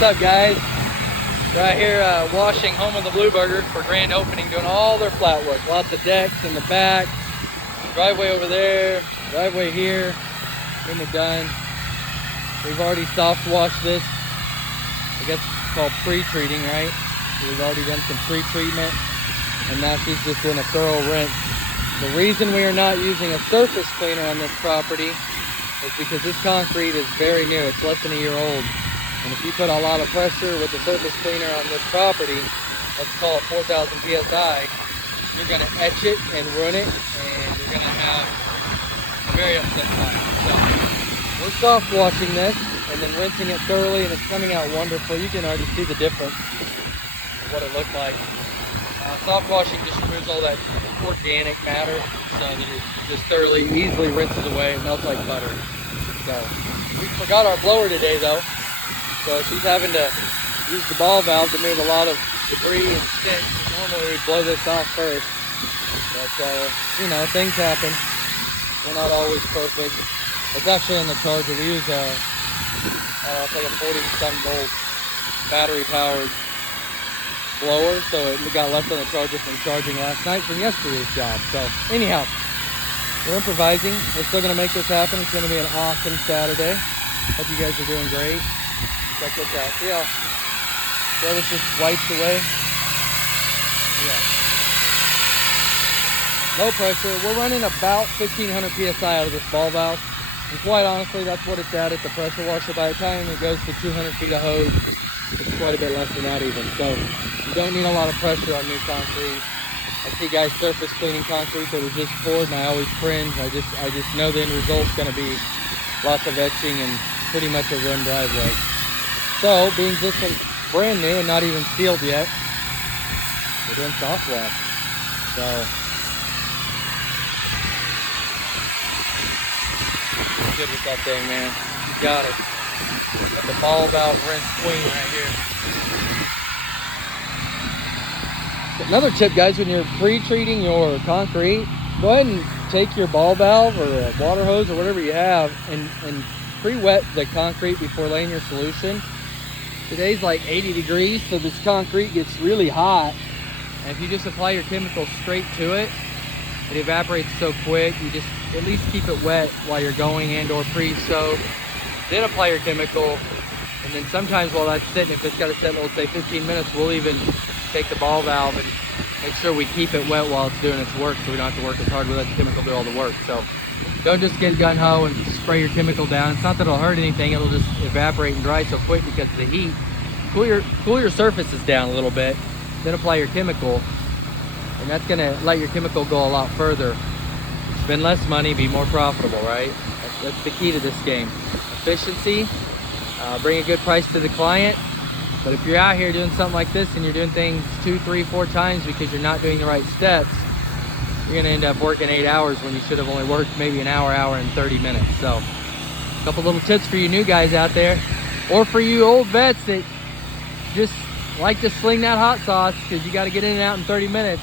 What's up, guys? Right here washing Home of the Bluebird for grand opening, doing all their flat work. Lots of decks in the back, driveway over there, driveway here, getting it done. We've already soft washed this. I guess it's called pre-treating, right? We've already done some pre-treatment, and now she's just doing a thorough rinse. The reason we are not using a surface cleaner on this property is because this concrete is very new. It's less than a year old. And if you put a lot of pressure with the surface cleaner on this property, let's call it 4,000 PSI, you're gonna etch it and ruin it, and you're gonna have a very upset time. So we're soft washing this and then rinsing it thoroughly, and it's coming out wonderful. You can already see the difference of what it looked like. Soft washing just removes all that organic matter so that it just thoroughly, easily rinses away. It melts like butter. So we forgot our blower today though. So she's having to use the ball valve to move a lot of debris and sticks. Normally we'd blow this off first. But, you know, things happen. We're not always perfect. It's actually on the charger. We use it's like a 40-some volt battery powered blower. So it got left on the charger from charging last night from yesterday's job. So anyhow, we're improvising. We're still going to make this happen. It's going to be an awesome Saturday. Hope you guys are doing great. Check this out. See how this just wipes away? Yeah. Low pressure. We're running about 1,500 PSI out of this ball valve. And quite honestly, that's what it's at the pressure washer. By the time it goes to 200 feet of hose, it's quite a bit less than that even. So you don't need a lot of pressure on new concrete. I see guys surface cleaning concrete that are just poured, and I always cringe. I just know the end result's going to be lots of etching and pretty much a rim driveway. So, being this one's brand new and not even sealed yet, we're doing soft wash. So, good with that thing, man. You got it. Got the ball valve rinse queen right here. Another tip, guys, when you're pre-treating your concrete, go ahead and take your ball valve or a water hose or whatever you have and pre-wet the concrete before laying your solution. Today's like 80 degrees, so this concrete gets really hot. And if you just apply your chemical straight to it, it evaporates so quick. You just at least keep it wet while you're going and or pre-soak. Then apply your chemical. And then sometimes while that's sitting, if it's got to sit, let's say 15 minutes, we'll even take the ball valve and make sure we keep it wet while it's doing its work so we don't have to work as hard. We let the chemical do all the work. So don't just get gung-ho and spray your chemical down. It's not that it'll hurt anything. It'll just evaporate and dry so quick because of the heat. Cool your surfaces down a little bit, then apply your chemical, and that's gonna let your chemical go a lot further. Spend less money, be more profitable, right? That's the key to this game. Efficiency, bring a good price to the client. But if you're out here doing something like this and you're doing things 2, 3, 4 times because you're not doing the right steps, you're gonna end up working 8 hours when you should have only worked maybe an hour and 30 minutes. So, a couple little tips for you new guys out there, or for you old vets that just like to sling that hot sauce because you got to get in and out in 30 minutes.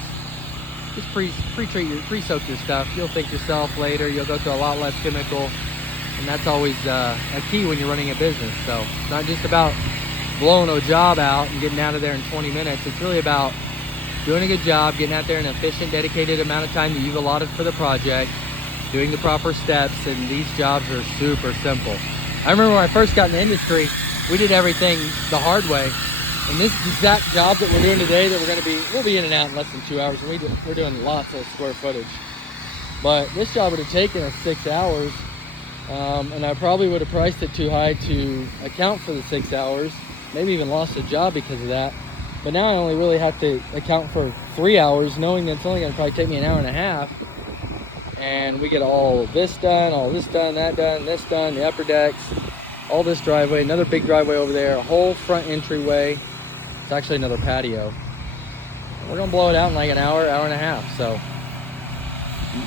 Just pre-soak your stuff. You'll think yourself later. You'll go through a lot less chemical, and that's always a key when you're running a business. So it's not just about blowing a job out and getting out of there in 20 minutes. It's really about doing a good job, getting out there in an efficient, dedicated amount of time that you've allotted for the project, doing the proper steps, and these jobs are super simple. I remember when I first got in the industry, we did everything the hard way. And this exact job that we're doing today, that we'll be in and out in less than 2 hours. And we're doing lots of square footage. But this job would have taken us 6 hours. And I probably would have priced it too high to account for the 6 hours. Maybe even lost a job because of that. But now I only really have to account for 3 hours, knowing that it's only going to probably take me an hour and a half. And we get all of this done, all this done, that done, this done, the upper decks, all this driveway, another big driveway over there, a whole front entryway. It's actually another patio. We're gonna blow it out in like an hour and a half. So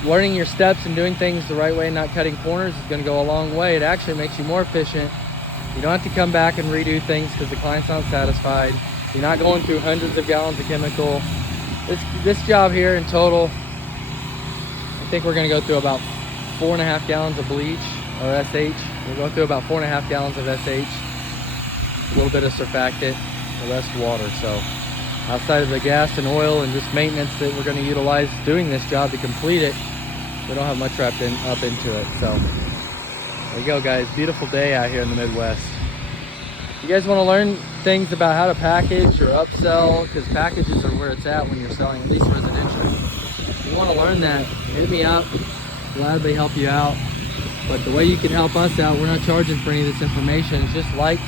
learning your steps and doing things the right way, not cutting corners, is gonna go a long way. It actually makes you more efficient. You don't have to come back and redo things because the client's not satisfied. You're not going through hundreds of gallons of chemical. This job here in total, I think we're gonna go through about 4.5 gallons of bleach or SH. We'll go through about 4.5 gallons of SH. a little bit of surfactant, the rest water. So outside of the gas and oil and just maintenance that we're going to utilize doing this job to complete it, we don't have much wrapped up into it. So there you go, guys. Beautiful day out here in the Midwest. You guys want to learn things about how to package or upsell, because packages are where it's at when you're selling, at least residential. If you want to learn that, hit me up. Gladly help you out. But the way you can help us out, we're not charging for any of this information. It's just like,